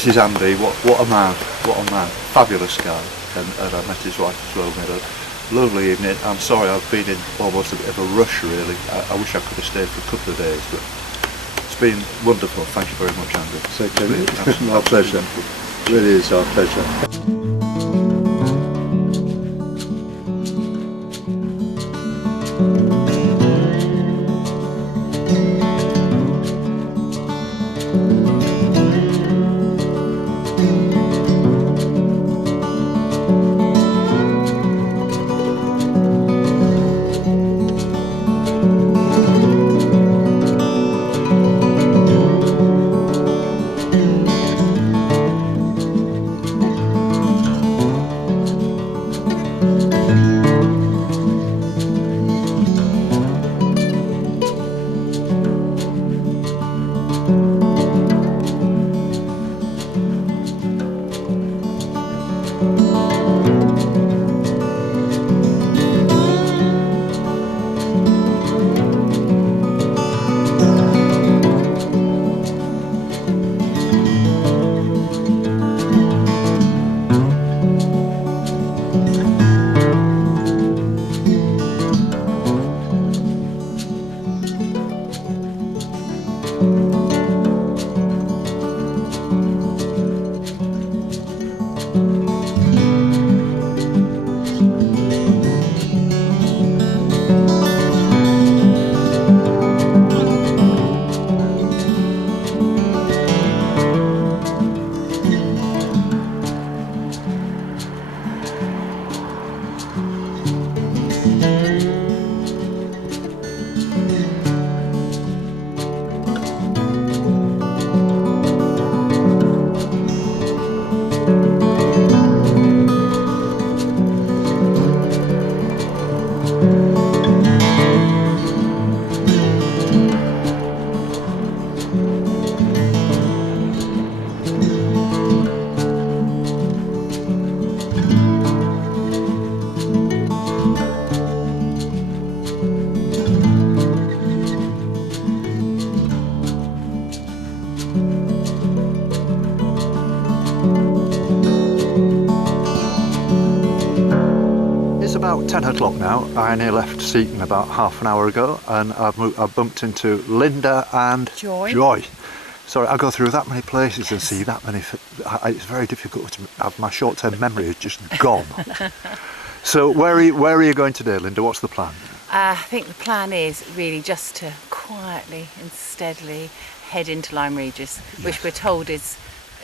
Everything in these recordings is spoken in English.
this is Andy. What a man! What a man! Fabulous guy. And I met his wife as well. We had a lovely evening. I'm sorry, I've been in almost a bit of a rush really. I wish I could have stayed for a couple of days, but it's been wonderful. Thank you very much, Andy. So, our pleasure. Really is our pleasure. About 10 o'clock now. I only left Seaton about half an hour ago, and I've bumped into Linda and Joy. Sorry, I go through that many places and see that many. It's very difficult to have, my short-term memory is just gone. So where are you going today, Linda? What's the plan? I think the plan is really just to quietly and steadily head into Lyme Regis, which we're told is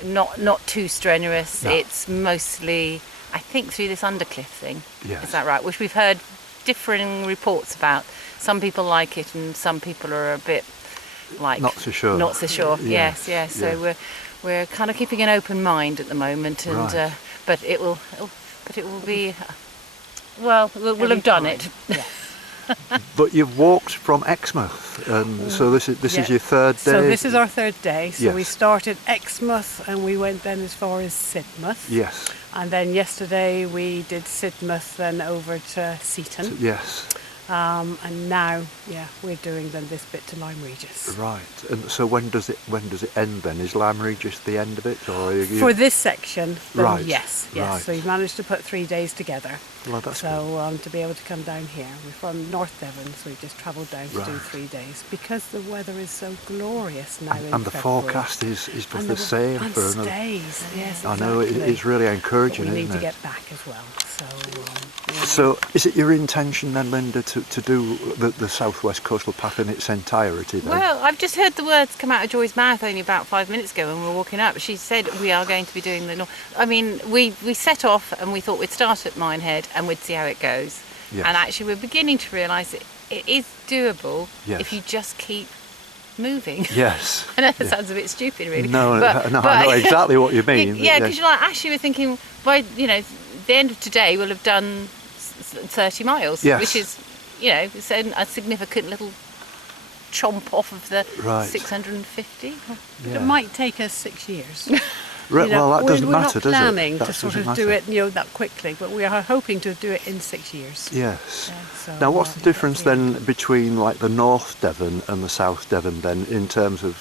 not too strenuous. No. It's mostly, I think, through this undercliff thing. Yes. Is that right? Which we've heard differing reports about. Some people like it and some people are a bit like not so sure. Yes. So we're kind of keeping an open mind at the moment, and right. but it will be well, we'll have done it. Yeah. But you've walked from Exmouth, and so this is your third day. So this is our third day. So yes. We started Exmouth and we went then as far as Sidmouth. Yes. And then yesterday we did Sidmouth, then over to Seaton. Yes. And now, we're doing then this bit to Lyme Regis. Right. And so when does it end then? Is Lyme Regis the end of it, or are you... For this section, then right. Yes. Right. So we've managed to put 3 days together. Well, that's so to be able to come down here, we're from North Devon, so we've just travelled down to do 3 days because the weather is so glorious now. And the forecast is the same and for another. Stays. Yes, I know it's really encouraging. But we need isn't to it? get back as well. So is it your intention then, Linda, to do the Southwest Coastal Path in its entirety then? Well, I've just heard the words come out of Joy's mouth only about 5 minutes ago when we were walking up. She said we are going to be doing the north. I mean, we set off and we thought we'd start at Minehead and we'd see how it goes. Yes. And actually we're beginning to realise that it is doable if you just keep moving. Yes. I know that sounds a bit stupid really. No, but I know exactly what you mean. Yeah, because you're like, actually we're thinking by, the end of today we'll have done 30 miles, which is, it's a significant little chomp off of the 650. But it might take us 6 years. Right, well, that doesn't matter, does it? We're not planning That to sort doesn't of do matter. it, that quickly, but we are hoping to do it in 6 years. Yes. Yeah, so, Now, what's the difference yeah. then between like the North Devon and the South Devon then in terms of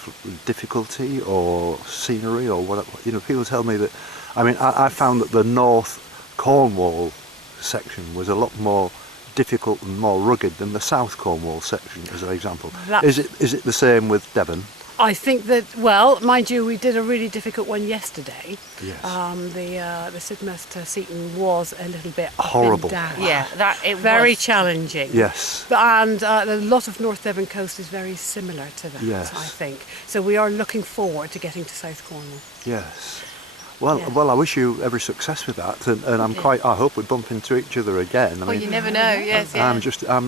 difficulty or scenery or what? People tell me that. I mean, I found that the North Cornwall section was a lot more difficult and more rugged than the South Cornwall section, as an example. Is it the same with Devon? I think that, well, mind you, we did a really difficult one yesterday. Yes. The Sidmouth to Seaton was a little bit Horrible. up and down. Yeah, it Very was. challenging. Yes. And a lot of North Devon coast is very similar to that, Yes. I think. So we are looking forward to getting to South Cornwall. Yes. Well, Yeah. well, I wish you every success with that, and I hope we bump into each other again. I Well, mean, you never know. Yes, yeah.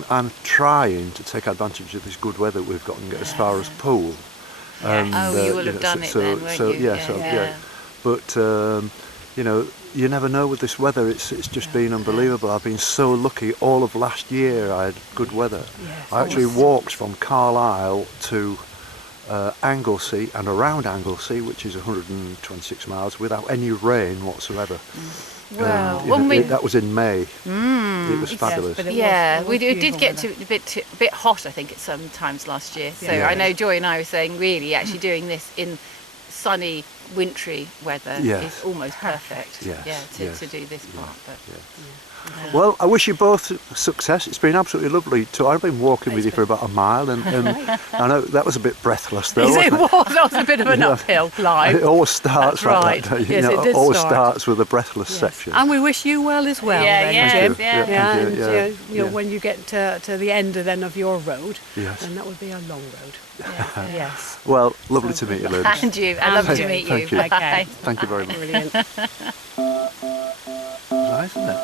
I'm trying to take advantage of this good weather we've got and get as far as Poole. And, You will have done it then, won't you? Yeah. But you never know with this weather. It's just been unbelievable. I've been so lucky. All of last year I had good weather. Yes. I actually walked from Carlisle to Anglesey and around Anglesey, which is 126 miles, without any rain whatsoever. Well, That was in May. It was fabulous. but it Yeah, was we did beautiful get weather. to a bit hot, I think, at some times last year. So Yeah. I know Joy and I were saying, really, actually doing this in sunny, wintry weather Yes. is almost perfect. Yes, Yeah, yes. to do this part. But Well, I wish you both success. It's been absolutely lovely. I've been walking with you for about a mile, and I know that was a bit breathless, though. It wasn't was. That was a bit of an uphill climb. It always starts That's like right. that. Yes, it did always start. starts with a breathless section. And we wish you well as well. Yeah, then, yeah, Jim. Thank you. yeah. Yeah, Thank and you. Yeah. when you get to the end then of your road, Yes. then that would be a long road. Yes. Well, lovely to meet you, ladies. and you, I love to meet you. Thank you. Bye. Okay. Thank you very much. Brilliant. Nice, isn't it?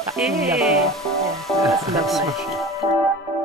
Yeah. That's lovely.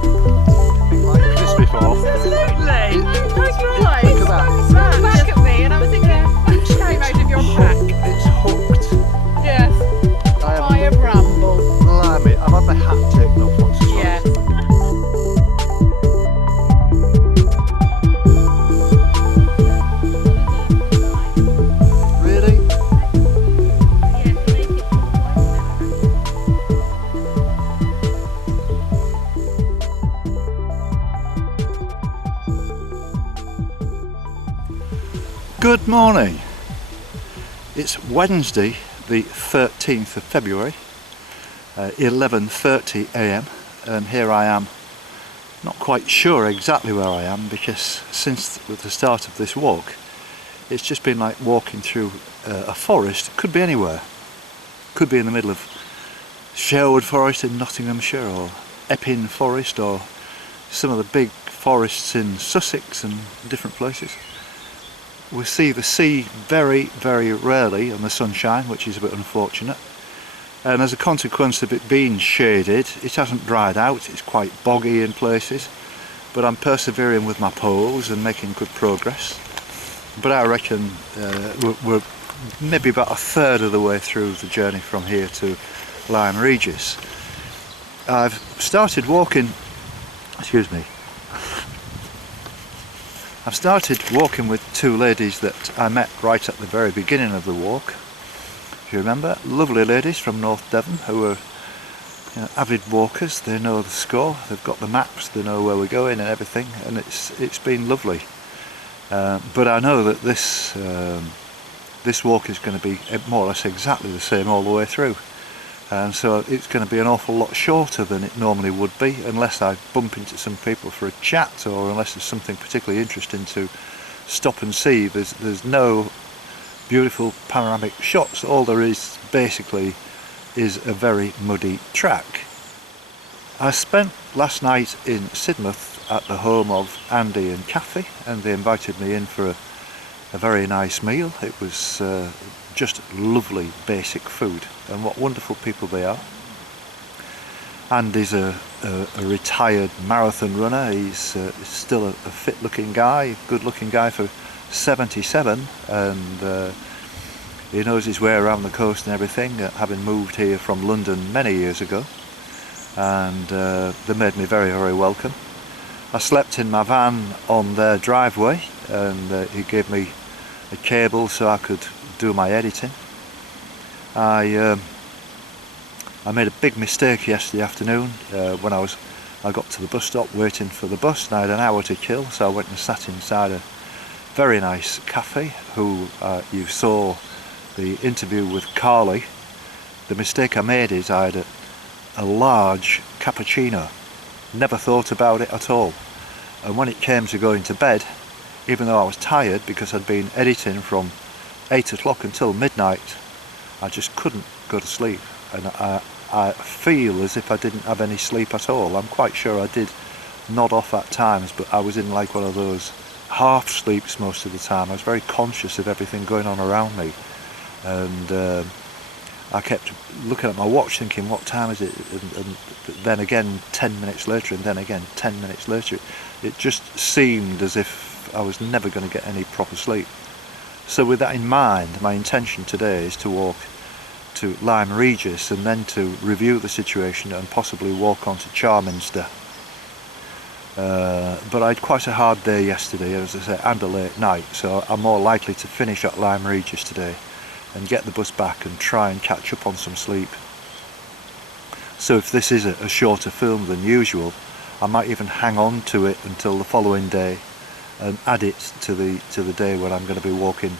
Like this before. Absolutely. Look at that. Back at me, and I was thinking, came out of your pack. It's hooked. Yes. I am By a bramble. blimey. I've had my hat taken off once as well. Yeah. Really? Good morning. It's Wednesday, the 13th of February, 11:30 a.m. and here I am, not quite sure exactly where I am because since the start of this walk it's just been like walking through a forest. Could be anywhere. Could be in the middle of Sherwood Forest in Nottinghamshire or Epping Forest or some of the big forests in Sussex and different places. We see the sea very, very rarely in the sunshine, which is a bit unfortunate. And as a consequence of it being shaded, it hasn't dried out. It's quite boggy in places, but I'm persevering with my poles and making good progress. But I reckon we're maybe about a third of the way through the journey from here to Lyme Regis. I've started walking, excuse me, I've started walking with two ladies that I met right at the very beginning of the walk. If you remember, lovely ladies from North Devon who were avid walkers. They know the score. They've got the maps. They know where we're going and everything. And it's been lovely. But I know that this walk is going to be more or less exactly the same all the way through. And so it's going to be an awful lot shorter than it normally would be, unless I bump into some people for a chat, or unless there's something particularly interesting to stop and see. There's no beautiful panoramic shots. All there is basically is a very muddy track. I spent last night in Sidmouth at the home of Andy and Kathy, and they invited me in for a very nice meal. It was just lovely basic food, and what wonderful people they are. Andy's a retired marathon runner. He's still a fit looking guy, good looking guy for 77, and he knows his way around the coast and everything, having moved here from London many years ago, and they made me very, very welcome. I slept in my van on their driveway, and he gave me a cable so I could do my editing. I made a big mistake yesterday afternoon when I got to the bus stop waiting for the bus, and I had an hour to kill, so I went and sat inside a very nice cafe. Who you saw the interview with Carly. The mistake I made is I had a large cappuccino. Never thought about it at all, and when it came to going to bed, even though I was tired because I'd been editing from 8 o'clock until midnight, I just couldn't go to sleep, and I feel as if I didn't have any sleep at all. I'm quite sure I did nod off at times, but I was in like one of those half sleeps most of the time. I was very conscious of everything going on around me, and I kept looking at my watch thinking, what time is it? And then again 10 minutes later, and then again 10 minutes later. It just seemed as if I was never going to get any proper sleep. So with that in mind, my intention today is to walk to Lyme Regis and then to review the situation and possibly walk on to Charminster. But I had quite a hard day yesterday, as I say, and a late night, so I'm more likely to finish at Lyme Regis today and get the bus back and try and catch up on some sleep. So if this is a shorter film than usual, I might even hang on to it until the following day and add it to the day when I'm going to be walking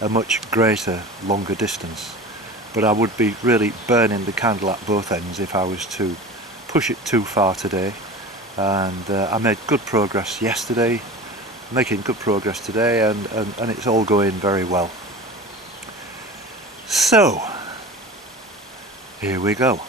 a much greater, longer distance. But I would be really burning the candle at both ends if I was to push it too far today. And I made good progress yesterday, making good progress today, and it's all going very well. So, here we go.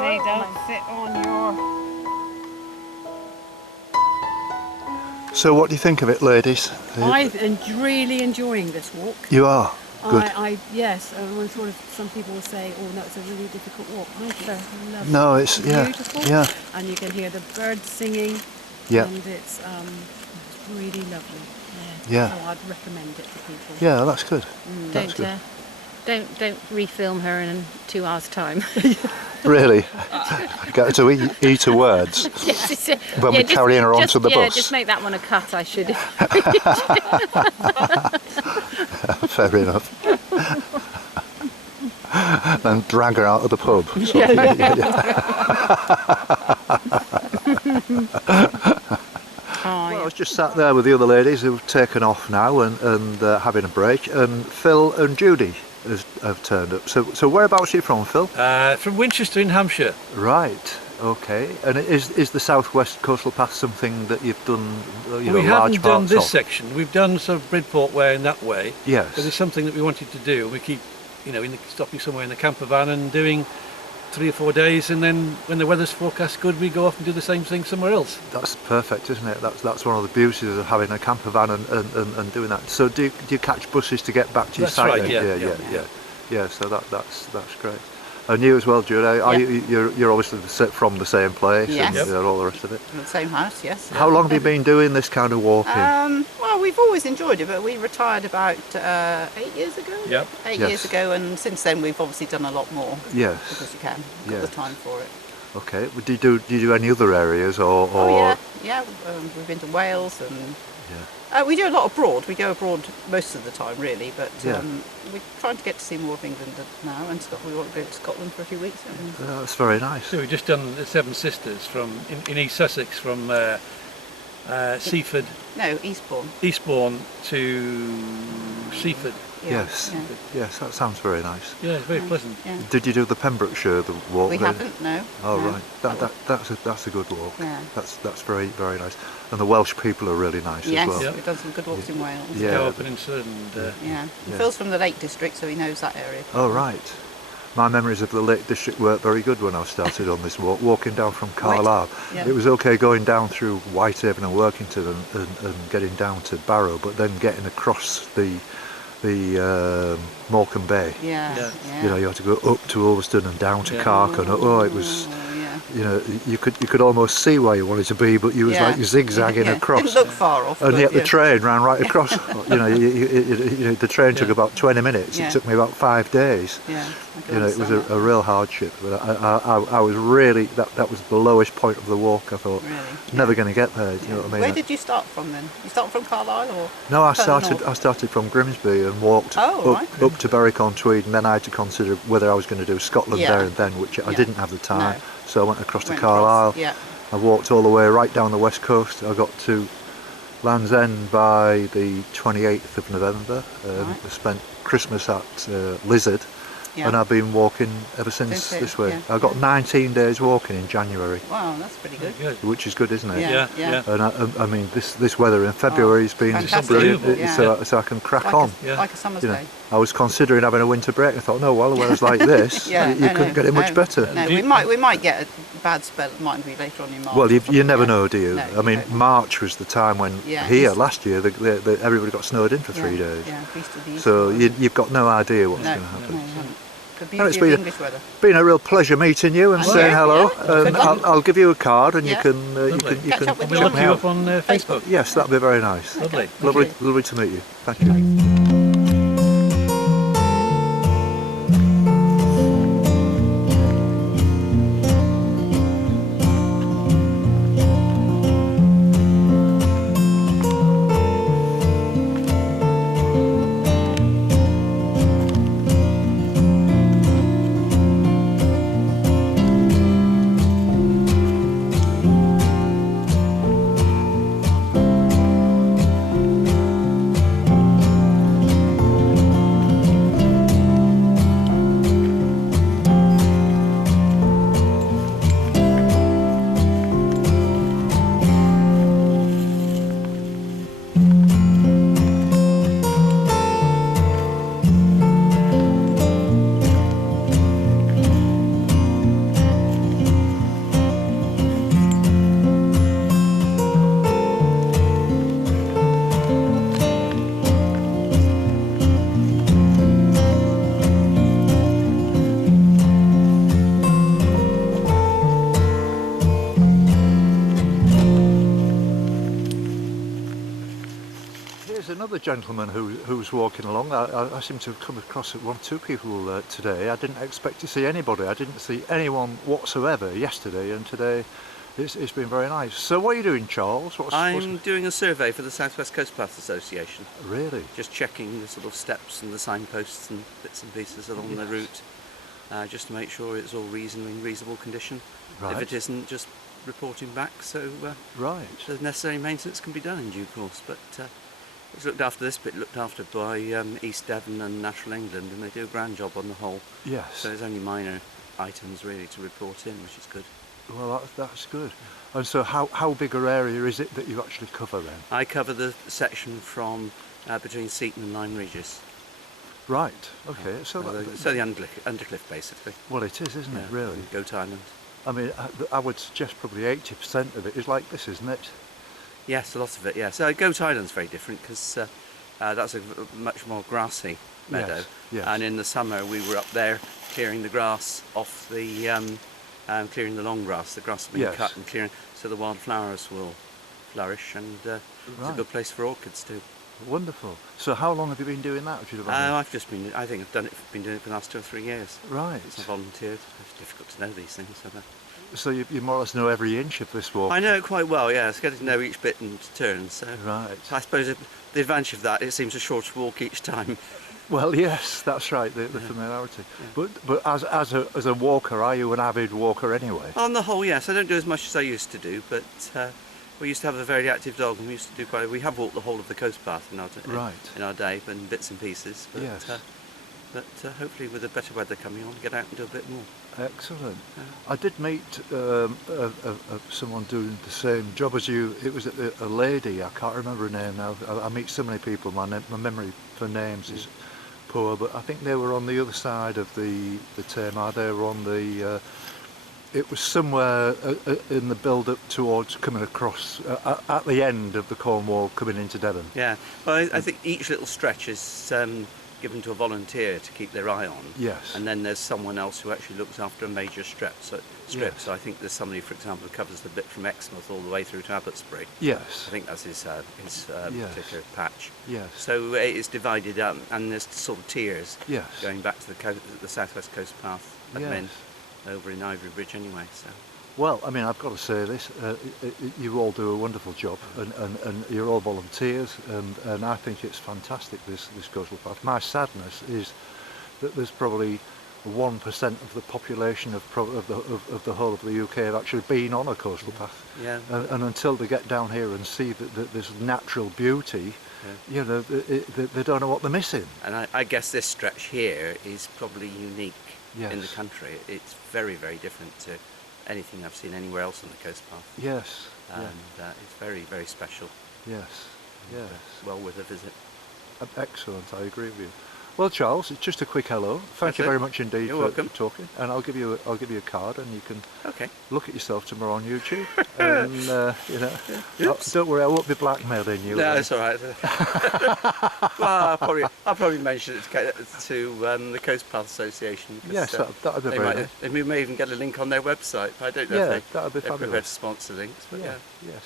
They don't sit on your... So what do you think of it, ladies? I'm really enjoying this walk. You are? Good. Yes, when sort of some people will say, oh no, it's a really difficult walk. I love No, it. it's beautiful. yeah. And you can hear the birds singing. Yeah. And it's really lovely. Yeah. So I'd recommend it to people. Yeah, that's good. That's good. Don't refilm her in 2 hours' time. Really? Get her to eat her words when we're carrying her onto the bus. Yeah, just make that one a cut, I should. Fair enough. Then drag her out of the pub. So, Well, I was just sat there with the other ladies who've taken off now and having a break, and Phil and Judy have turned up. So whereabouts are you from, Phil? From Winchester in Hampshire. Right. Okay. And is the Southwest Coastal Path something that you've done? We large haven't done parts this of? section. We've done sort of Bridport way and that way. Yes. But it's something that we wanted to do. We keep, stopping somewhere in the camper van and doing 3 or 4 days, and then when the weather's forecast good, we go off and do the same thing somewhere else. That's perfect, isn't it? That's one of the beauties of having a camper van and doing that. So do you catch buses to get back to your That's site? right, Then? Yeah. So that's great. And you as well, Judy. You're obviously from the same place, Yes. and all the rest of it. In the same house, yes. How long have you been doing this kind of walking? Well, Well, we've always enjoyed it, but we retired about 8 years ago. Yep. 8 Yes. years ago, and since then we've obviously done a lot more. Yes. Because you can, got Yes. the time for it. Okay. Well, do you do any other areas or? Oh yeah. We've been to Wales and we do a lot abroad. We go abroad most of the time, really, but Yeah. we're trying to get to see more of England now, and we want to go to Scotland for a few weeks. That's very nice. So we've just done the Seven Sisters in East Sussex from Seaford, No, Eastbourne. Eastbourne to Seaford. Yeah, Yes. yeah. Yes, that sounds very nice. Yeah, it's very pleasant. Yeah. Did you do the Pembrokeshire walk? We then? haven't, no. Oh no. right, that's a good walk. Yeah. That's very very nice, and the Welsh people are really nice Yes, as well. Yeah. we've done some good walks in Wales. Yeah. Gower Peninsula and Yeah. Yeah. Phil's from the Lake District, so he knows that area. Oh right. My memories of the Lake District weren't very good when I started on this walk. Walking down from Carlisle, Yeah. it was okay going down through Whitehaven and Workington and getting down to Barrow, but then getting across the Morecambe Bay. Yeah. Yeah. Yeah. You know, you had to go up to Ulverston and down to Yeah. Carcon. Oh, it was. Oh, yeah. You know, you could almost see where you wanted to be, but you was Yeah. like zigzagging Yeah. across. Didn't look far off. And but yet the yeah. train ran right across. You know, the train took Yeah. about 20 minutes. Yeah. It took me about 5 days. Yeah. I can You know, it was understand a real hardship. But I was really that was the lowest point of the walk. I thought, that. Really. never going to get there. Do you know what I mean? Where did you start from then? You start from Carlisle or? No, I further started. north? I started from Grimsby and walked Oh, up to Berwick-on-Tweed, and then I had to consider whether I was going to do Scotland Yeah. there and then, which I Yeah. didn't have the time. No. So I went across to Went Carlisle. across, yeah. I walked all the way right down the west coast. I got to Land's End by the 28th of November. Right. I spent Christmas at Lizard, Yeah. and I've been walking ever since Since it, this way. yeah. I got 19 days walking in January, Wow, that's pretty good. good. which is good, isn't it? Yeah. Yeah. And I mean, this weather in February has been fantastic. brilliant, Unbelievable. so I can crack Like on. Yeah. Like a summer's You know, day. I was considering having a winter break. I thought, no, well, the weather's like this, Yeah, you no, couldn't get it much no, better. No, Do we you- might get a bad spell. It might be later on in March. Well, or you something, never yeah. know, do you? No, I mean, don't. March was the time when Yeah, here Easter. last year everybody got snowed in for 3 days. Yeah, Easter, the Easter So one. you've got no idea what's No, going to happen. no, you haven't. The No, beauty it's of been a- English weather. Been a real pleasure meeting you and And saying you, hello. yeah. And Good luck. I'll give you a card, and Yeah. you can Lovely. you Catch can up with We'll you look on you me up on Facebook. Yes, that'd be very nice. Lovely. Lovely, Thank you. lovely to meet you. Thank you. Here's another gentleman who's walking along. I seem to have come across one or two people today. I didn't expect to see anybody. I didn't see anyone whatsoever yesterday, and today it's been very nice. So what are you doing, Charles? I'm doing a survey for the South West Coast Path Association, Really? just checking the sort of steps and the signposts and bits and pieces along the route, just to make sure it's all in reasonable condition. Right. If it isn't, just reporting back so Right. the necessary maintenance can be done in due course. But it's looked after this bit, looked after by East Devon and Natural England, and they do a grand job on the whole. Yes. So there's only minor items really to report in, which is good. Well, that's good. And so how big an area is it that you actually cover then? I cover the section from between Seaton and Lyme Regis. Right. Okay. So So the Undercliff basically. well, it is, isn't it? Really? Goat Island. I mean, I would suggest probably 80% of it is like this, isn't it? Yes, a lot of it, yeah. So Goat Island's very different because that's a much more grassy meadow. Yes, yes. And in the summer we were up there clearing the grass off the, clearing the long grass. The grass has been Yes. cut and clearing, so the wildflowers will flourish. And It's Right. a good place for orchids too. Wonderful. So how long have you been doing that? If you don't mind? I've just been. I think I've been doing it for the last 2 or 3 years. Right. Since I volunteered. It's difficult to know these things. So you more or less know every inch of this walk. I know it quite well. Yeah, it's getting to know each bit in turn. So Right. I suppose the advantage of that, it seems a shorter walk each time. Well, yes, that's right. The familiarity. But as a walker, are you an avid walker anyway? On the whole, yes. I don't do as much as I used to do, but we used to have a very active dog, and we used to do quite. We have walked the whole of the coast path in our day, in bits and pieces. But, Yes. But hopefully, with the better weather coming on, get out and do a bit more. Excellent. I did meet someone doing the same job as you. It was a lady. I can't remember her name now. I meet so many people. My memory for names is poor. But I think they were on the other side of the Tamar. They were on the. It was somewhere in the build-up towards coming across at the end of the Cornwall, coming into Devon. Yeah. Well, I think each little stretch is given to a volunteer to keep their eye on. Yes. And then there's someone else who actually looks after a major strip. So Yes. I think there's somebody, for example, who covers the bit from Exmouth all the way through to Abbotsbury. Yes. I think that's his Yes. particular patch. Yes. So it is divided up, and there's sort of tiers Yes. going back to the southwest coast path at Yes. Min, over in Ivory Bridge anyway. So Well, I mean, I've got to say this, you all do a wonderful job, and you're all volunteers, and I think it's fantastic, this coastal path. My sadness is that there's probably 1% of the population of the whole of the UK have actually been on a coastal path. yeah, And until they get down here and see that this natural beauty, you know, they don't know what they're missing. and I guess this stretch here is probably unique in the Yes. country. It's very, very different to anything I've seen anywhere else on the coast path. Yes, And it's very, very special. yes, yes. Well worth a visit. Excellent, I agree with you. Well, Charles, it's just a quick hello. Thank That's you it. very much indeed You're for welcome. talking, and I'll give you a card, and you can Okay. look at yourself tomorrow on YouTube. And you know, don't worry, I won't be blackmailing you. No, it's all right. Well, I'll probably mention it to the Coast Path Association. 'Cause, Yes, that'd be very nice. they may even get a link on their website. I don't know Yeah, if that'd be they're prepared fabulous. to sponsor links, but yeah. Yes.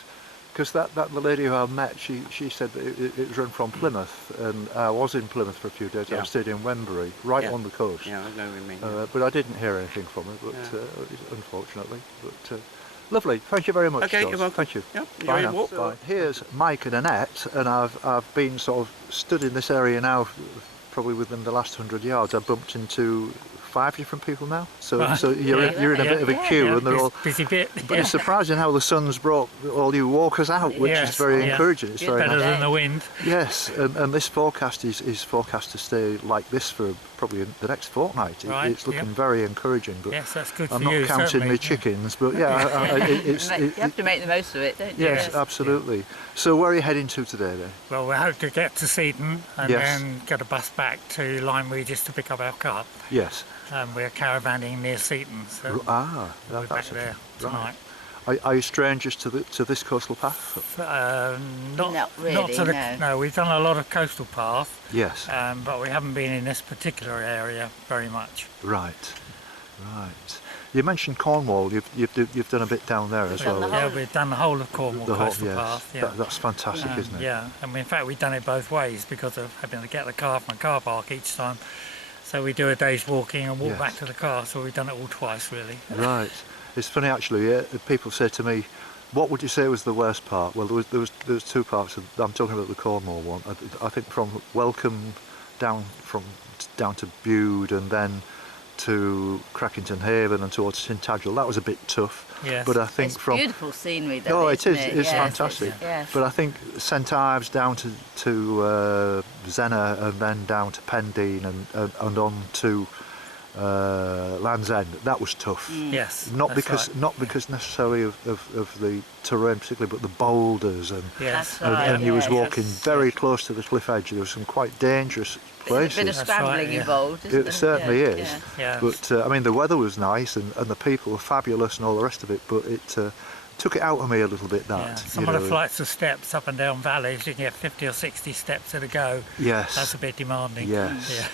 Because the lady who I met, she said that it was run from Plymouth, and I was in Plymouth for a few days. Yeah. I stayed in Wembury, right Yeah. on the coast. Yeah, I know what you mean. But I didn't hear anything from her, but Yeah. unfortunately. But lovely. Thank you very much. Okay, Charles. you're welcome. Thank you. Yeah, enjoy Bye your now. walk. Bye. Here's Mike and Annette, and I've been sort of stood in this area now, probably within the last 100 yards. I've bumped into 5 different people now. So you're in a bit of a queue, and they're all. busy bit. But it's surprising how the sun's brought all you walkers out, which is very encouraging. It's very better nice. than the wind. Yes, and this forecast is forecast to stay like this for probably the next fortnight. Right, It's looking very encouraging. But Yes, that's good I'm for not you, counting certainly. my chickens, but yeah, You have to make the most of it, don't you? yes, absolutely. So where are you heading to today then? Well, we hope to get to Seaton and Yes. then get a bus back to Lyme Regis to pick up our car. Yes. We're caravanning near Seaton, so we're back that's there right. tonight. Are you strangers to this coastal path? Not really, to the, no. no, we've done a lot of coastal path, Yes. but we haven't been in this particular area very much. Right. Right. You mentioned Cornwall. You've done a bit down there as well. Yeah, we've done the whole of Cornwall The whole, coastal yes. path. Yeah. That's fantastic, isn't it? Yeah, and in fact we've done it both ways because of having to get the car from the car park each time. So we do a day's walking and walk Yes. back to the car, so we've done it all twice really. Right. It's funny actually. People say to me, "What would you say was the worst part?" Well, there was 2 parts. I'm talking about the Cornwall one. I think from Welcome down to Bude and then to Crackington Haven and towards Tintagel. That was a bit tough. Yes. But I think It's from beautiful scenery though. it is. isn't It's Yes, fantastic. yes. But I think St Ives down to Zena and then down to Pendine and on to Land's End. That was tough. Yes. Not that's because right. not because necessarily of the terrain particularly, but the boulders and Yes. That's right. and you was yes. walking very close to the cliff edge. There were some quite dangerous There's places. a bit of That's scrambling right, yeah. involved, isn't there? It certainly Yeah, is. yeah. Yeah. But I mean, the weather was nice and the people were fabulous and all the rest of it. But it took it out of me a little bit. Yeah. That Some you of the know. flights of steps up and down valleys, you can get 50 or 60 steps at a go. Yes. That's a bit demanding. Yes. Yeah.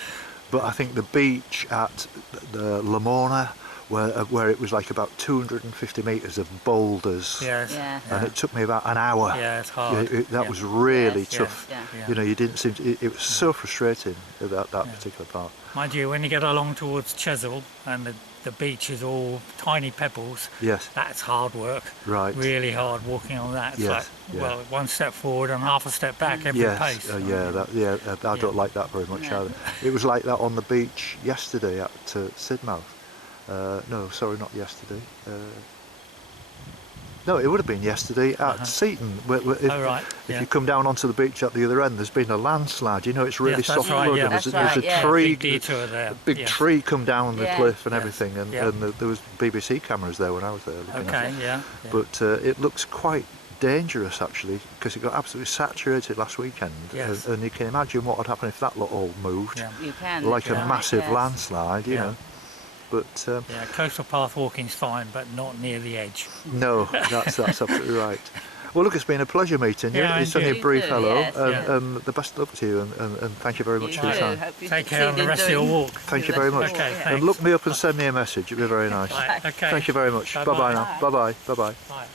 But I think the beach at the Lamorna where it was like about 250 metres of boulders. Yes. Yeah. And it took me about an hour. Yeah, it's hard. That was really Yes, tough. yeah. Yeah. You know, you didn't seem to, it was so frustrating, that particular part. Mind you, when you get along towards Chesil and the beach is all tiny pebbles, Yes. that's hard work. Right. Really hard walking on that. It's Yes, like, yeah. well, one step forward and half a step back every Yes, pace. I don't like that very much either. It was like that on the beach yesterday at Sidmouth. No, sorry, not yesterday. No, it would have been yesterday at Seaton. If you come down onto the beach at the other end, there's been a landslide. You know, it's really Yes, that's soft right, mud, yeah. and That's there's right, a tree, Big detour there. a big yes. tree come down the Yeah. cliff and Yes. everything, and, Yeah. there was BBC cameras there when I was there. looking at Okay, it. yeah. But it looks quite dangerous actually, because it got absolutely saturated last weekend. Yes. And you can imagine what would happen if that lot all moved, Yeah. You can. like that's a right, massive yes. landslide, you Yeah. know. But Yeah, coastal path walking's fine, but not near the edge. no, that's absolutely right. Well, look, it's been a pleasure meeting you. Yeah, It's and only a you brief too, hello, yes, and the best of luck to you, and thank you very much You for your too. time. Hope you Take care on succeed the in rest of your doing- walk. Thank you very much. Okay, And thanks. look me up and send me a message. It'd be very nice. Right, okay. Thank you very much. Bye-bye. Bye bye now. Bye bye. Bye bye. Bye.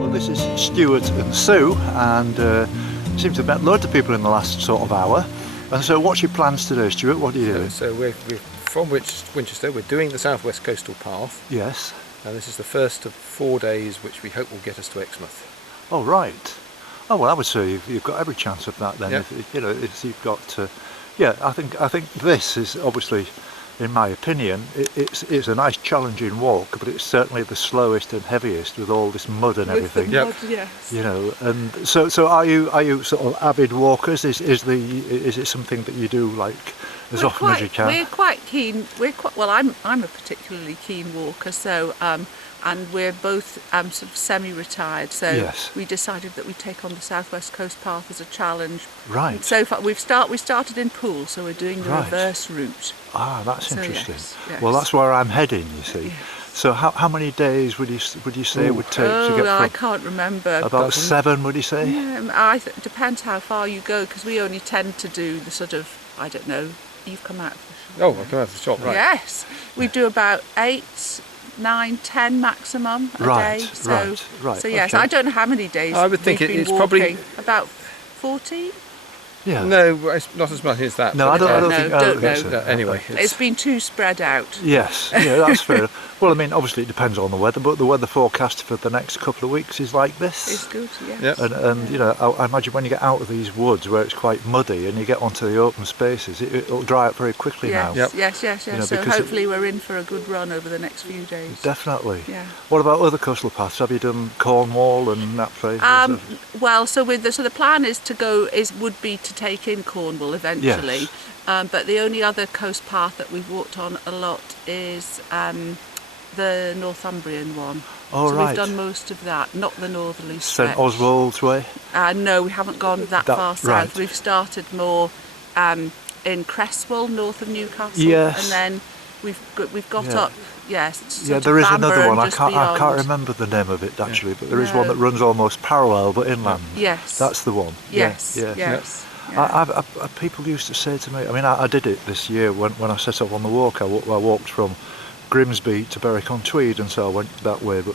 Well, this is Stuart and Sue, and seem to have met loads of people in the last sort of hour. And so, what's your plans today, Stuart? What are you doing? So we're from Winchester. We're doing the Southwest Coastal Path, Yes. and this is the first of 4 days, which we hope will get us to Exmouth. Oh, right. Oh well, I would say you've got every chance of that then. Yep. If, you know, if you've got. Yeah, I think this is obviously, in my opinion, it's a nice challenging walk, but it's certainly the slowest and heaviest with all this mud and everything. Yep. Mud, yes. You know, and so are you sort of avid walkers? Is it something that you do like as often as you can? We're quite keen. I'm a particularly keen walker, so and we're both sort of semi-retired. So Yes. we decided that we'd take on the Southwest Coast Path as a challenge. Right. And so far, we started in Poole, so we're doing the Right. reverse route. Ah, that's So, interesting. yes. Well, that's where I'm heading. You see. Yes. So how many days would you say it would take to get I from? can't remember. About 7, would you say? Depends how far you go, because we only tend to do the sort of, I don't know, you've come out of the shop. Oh, I come out of the shop, right? Yes, we do about 8, 9, 10 maximum a Right, day. So, right, So yes, okay. I don't know how many days. I would think we've been it's probably- walking. About 14. Yeah. No, it's not as much as that. No, but, I don't No, think. don't think know. so. no, anyway, It's been too spread out. Yes, yeah, that's fair. Well, I mean, obviously it depends on the weather, but the weather forecast for the next couple of weeks is like this. It's good, yes. Yep. And you know, I imagine when you get out of these woods where it's quite muddy and you get onto the open spaces, it'll dry up very quickly Yes, now. Yep. yes. You know, So because hopefully we're in for a good run over the next few days. Definitely. Yeah. What about other coastal paths? Have you done Cornwall and that place? Well, so the plan is would be to take in Cornwall eventually. Yes. But the only other coast path that we've walked on a lot is the Northumbrian one. Oh, so right. we've done most of that, not the northerly stretch. St Oswald's Way? No, we haven't gone that far south. right. We've started more in Cresswell, north of Newcastle. Yes. And then we've got Yeah. up, yes. Yeah, sort of there is Bamber another one. and I just can't beyond. remember the name of it actually, but there is No. one that runs almost parallel but inland. Yes. That's the one. Yes, Yeah. yes. People used to say to me, I mean, I did it this year when I set off on the walk. I walked from Grimsby to Berwick-on-Tweed, and so I went that way. But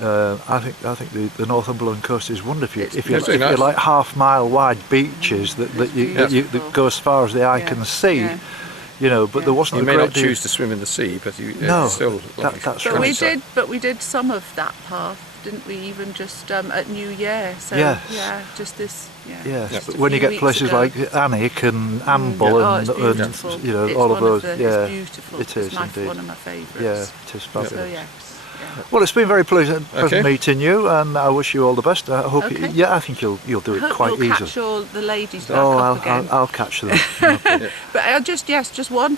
I think the Northumberland coast is wonderful. It's If you nice. like half-mile wide beaches that go as far as the eye can see, yeah. you know. But there wasn't You a may great not deal. choose to swim in the sea, but No, it's still lovely. that's But right. we did some of that path, didn't we? Even just at New Year. So Yes. yeah, just this. Yeah. Yes, just but a when you few get weeks places ago. like Annick and Amble Oh, it's and beautiful. you know It's all of one those, the, yeah, it's beautiful. it is It's indeed. one of my favourites. Yeah, it is fabulous. So yes. Yeah. Well, it's been very pleasant Okay. meeting you, and I wish you all the best. I hope, Okay. I think you'll do I it hope quite you'll easily. catch all the ladies back Oh, up again. I'll catch them. Okay. But I'll just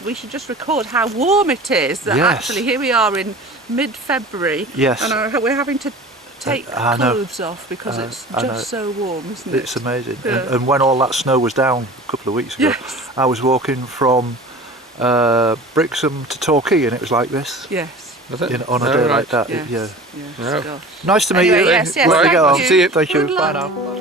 we should just record how warm it is. That Yes. actually here we are in mid-February. Yes. And we're having to take I know. clothes off because it's I know. just so warm, isn't it? It's amazing. Yeah. And when all that snow was down a couple of weeks ago, Yes. I was walking from Brixham to Torquay, and it was like this. Yes. Was it? On a Oh, day right. like that. Yes. Yeah. Yes. Yeah. Gosh. Nice to meet Anyway, you. yes, yes, Where thank go? you. See you. Thank you. Good Bye luck. now.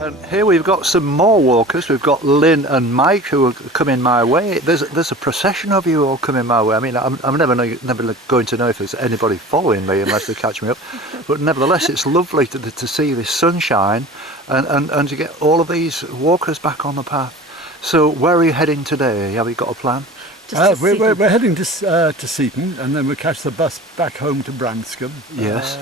And here we've got some more walkers. We've got Lynn and Mike who are coming my way. There's a procession of you all coming my way. I mean, I'm never going to know if there's anybody following me unless they catch me up. But nevertheless, it's lovely to see this sunshine and to get all of these walkers back on the path. So where are you heading today? Have you got a plan? We're heading to Seaton, and then we'll catch the bus back home to Branscombe. Yes.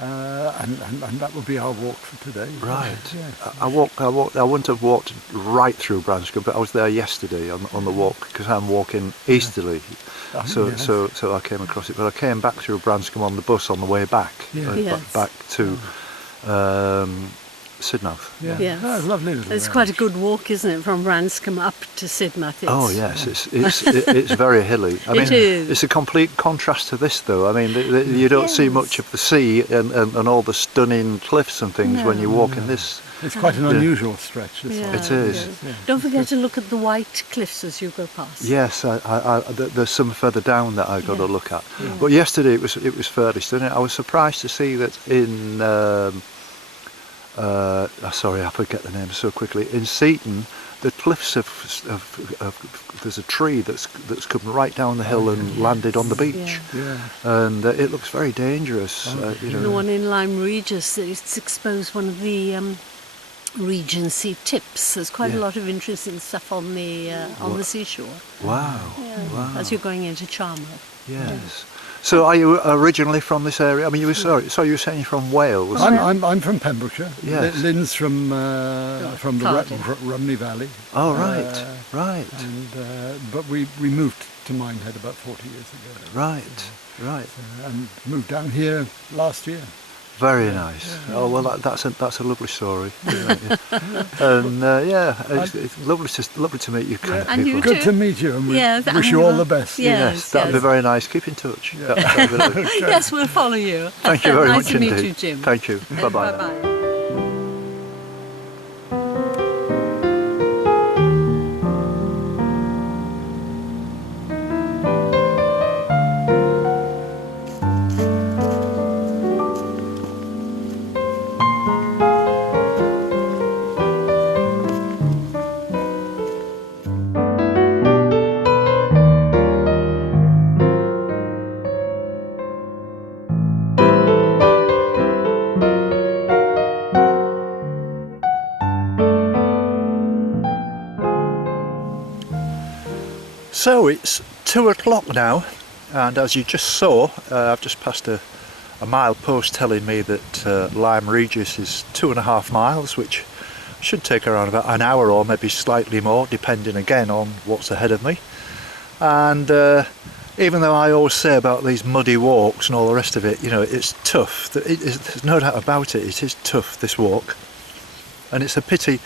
And that will be our walk for today. Right. Yes. I wouldn't have walked right through Branscombe, but I was there yesterday on the walk because I'm walking easterly. Yes. So I came across it, but I came back through Branscombe on the bus on the way back, back to Sidmouth. Yeah. Yes. Oh, lovely little It's road. quite a good walk, isn't it, from Branscombe up to Sidmouth? Oh yes, it's very hilly. I mean, It is. It's a complete contrast to this, though. I mean, you don't see much of the sea and all the stunning cliffs and things when you walk in this. It's quite an unusual stretch. This one. It is. Yeah. Don't forget to look at the white cliffs as you go past. Yes, there's some further down that I've got to look at. But yesterday it was fairly stunning. I was surprised to see that in sorry, I forget the name so quickly. In Seaton, the cliffs of there's a tree that's come right down the hill and landed on the beach, and it looks very dangerous. You know. The one in Lyme Regis, it's exposed one of the Regency tips. There's quite a lot of interesting stuff on the seashore. Wow. Yeah, as you're going into Charmel. Yes. So are you originally from this area? I mean, you were so you were saying you're from Wales. I'm from Pembrokeshire. Yes. Lynn's from the Rumney Valley. Oh right, right. And but we moved to Minehead about 40 years ago. Right. And moved down here last year. Very nice. Oh well, that's a lovely story. And it's lovely to meet you kind of And people. you Good to meet you, and we Yes, wish you all the best. Yes, that'd be very nice. Keep in touch. That'd be lovely. Yes, we'll follow you. Thank you very Nice much to meet indeed. you, Jim. Thank you. Bye bye. Bye-bye. So it's 2 o'clock now, and as you just saw, I've just passed a mile post telling me that Lyme Regis is 2.5 miles, which should take around about an hour or maybe slightly more, depending again on what's ahead of me. And even though I always say about these muddy walks and all the rest of it, you know, it's tough. There's no doubt about it. It is tough, this walk. And it's a pity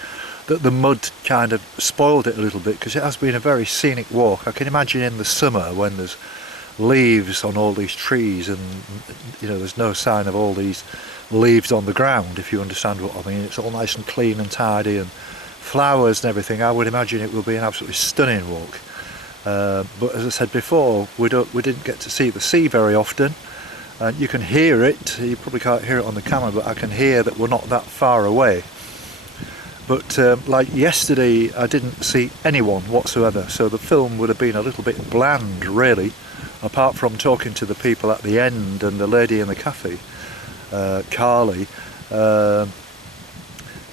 that the mud kind of spoiled it a little bit, because it has been a very scenic walk. I can imagine in the summer when there's leaves on all these trees and, you know, there's no sign of all these leaves on the ground, if you understand what I mean. It's all nice and clean and tidy and flowers and everything. I would imagine it will be an absolutely stunning walk. But as I said before, we didn't get to see the sea very often. You can hear it. You probably can't hear it on the camera, but I can hear that we're not that far away. But like yesterday, I didn't see anyone whatsoever, so the film would have been a little bit bland, really, apart from talking to the people at the end and the lady in the cafe, Carly. You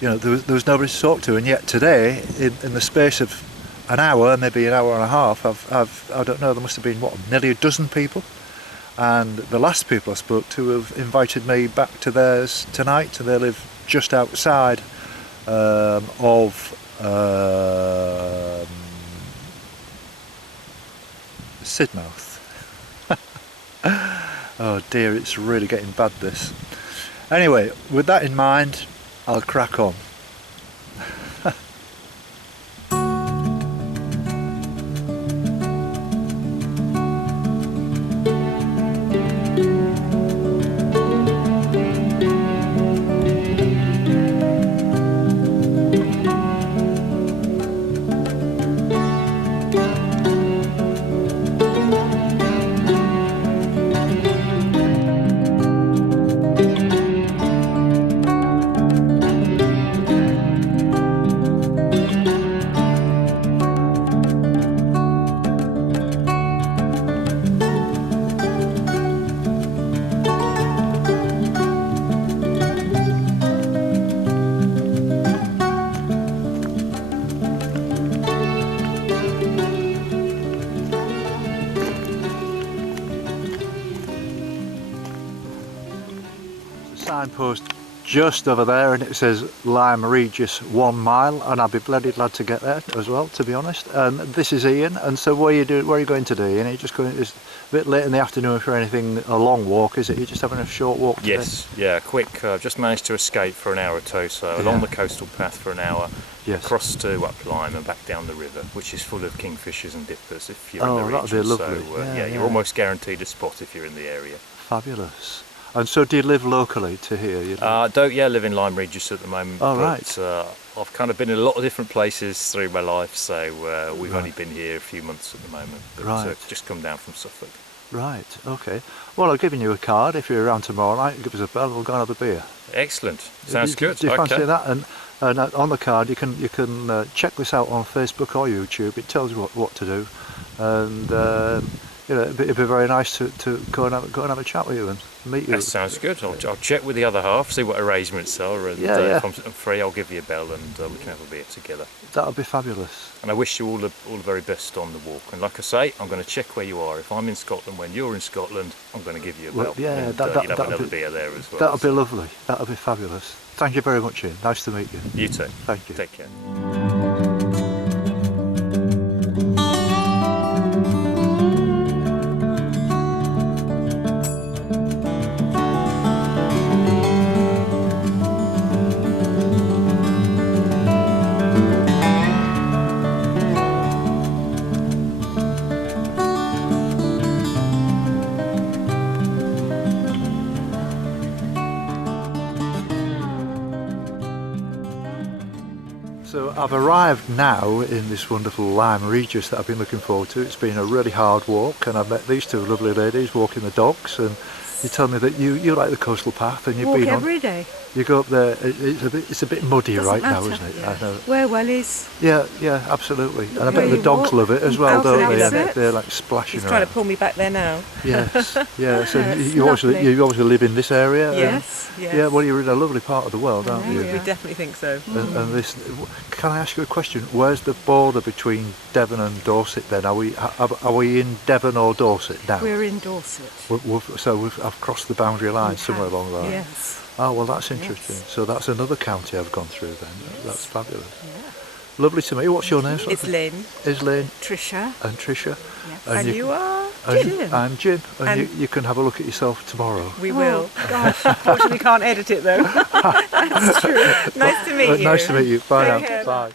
know, there was nobody to talk to, and yet today, in the space of an hour, maybe an hour and a half, I don't know, there must have been, what, nearly a dozen people? And the last people I spoke to have invited me back to theirs tonight. They live just outside of Sidmouth. Oh dear, it's really getting bad, this. Anyway, with that in mind, I'll crack on. Signpost just over there, and it says Lyme Regis 1 mile, and I'll be bloody glad to get there as well, to be honest. And this is Ian, and so where are you going today? Ian, are you just going? It's a bit late in the afternoon for anything, a long walk, is it? You're just having a short walk today? Yes, yeah, quick. Just managed to escape for an hour or two, so along the coastal path for an hour, across to up Lyme and back down the river, which is full of kingfishers and dippers if you're in the region. That'd be lovely. So you're almost guaranteed a spot if you're in the area. Fabulous. And so do you live locally to here? I live in Lyme Regis at the moment. Oh, but, I've kind of been in a lot of different places through my life, so we've only been here a few months at the moment. But just come down from Suffolk. Right, okay. Well, I've given you a card. If you're around tomorrow night, give us a bell and we'll go and have a beer. Excellent. Sounds good. Do you fancy that? And on the card, you can check this out on Facebook or YouTube. It tells you what to do. And you know, it'd be very nice to go and have a chat with you and meet you. That sounds good. I'll check with the other half, see what arrangements are, and if I'm free, I'll give you a bell and we can have a beer together. That'll be fabulous. And I wish you all the very best on the walk. And like I say, I'm going to check where you are. If I'm in Scotland when you're in Scotland, I'm going to give you a bell. Yeah, and, you'll have another beer there as well. That'll be lovely. That'll be fabulous. Thank you very much, Ian. Nice to meet you. You too. Thank you. Take care. So I've arrived now in this wonderful Lyme Regis that I've been looking forward to. It's been a really hard walk, and I've met these two lovely ladies walking the dogs, and You told me that you like the coastal path and you've Walk been on. every day. You go up there. It's a bit muddy right now, matter. isn't it? Yeah. I know. Where well is. Yeah, absolutely. And I Where bet the you dogs walk. love it as well, don't they? That's And it. they're like splashing He's trying to around. pull me back there now. Yes, yes. And It's you obviously lovely. live in this area. Yes, and, yes. Yeah. Well, you're in a lovely part of the world, aren't you? We definitely think so. And this, can I ask you a question? Where's the border between Devon and Dorset then? Are we in Devon or Dorset now? We're in Dorset. I've crossed the boundary line somewhere along there. Yes. Oh, well, that's interesting. Yes. So that's another county I've gone through then. Yes. That's fabulous. Yeah. Lovely to meet you. What's your name? It's Lynn. Is Lynn Tricia. and Tricia. Yes. And you are? Jim. I'm Jim. And, And you can have a look at yourself tomorrow. We will. Oh, gosh. Fortunately, we can't edit it though. That's true. Nice to meet you. Nice to meet you. Bye Take now. care. Bye.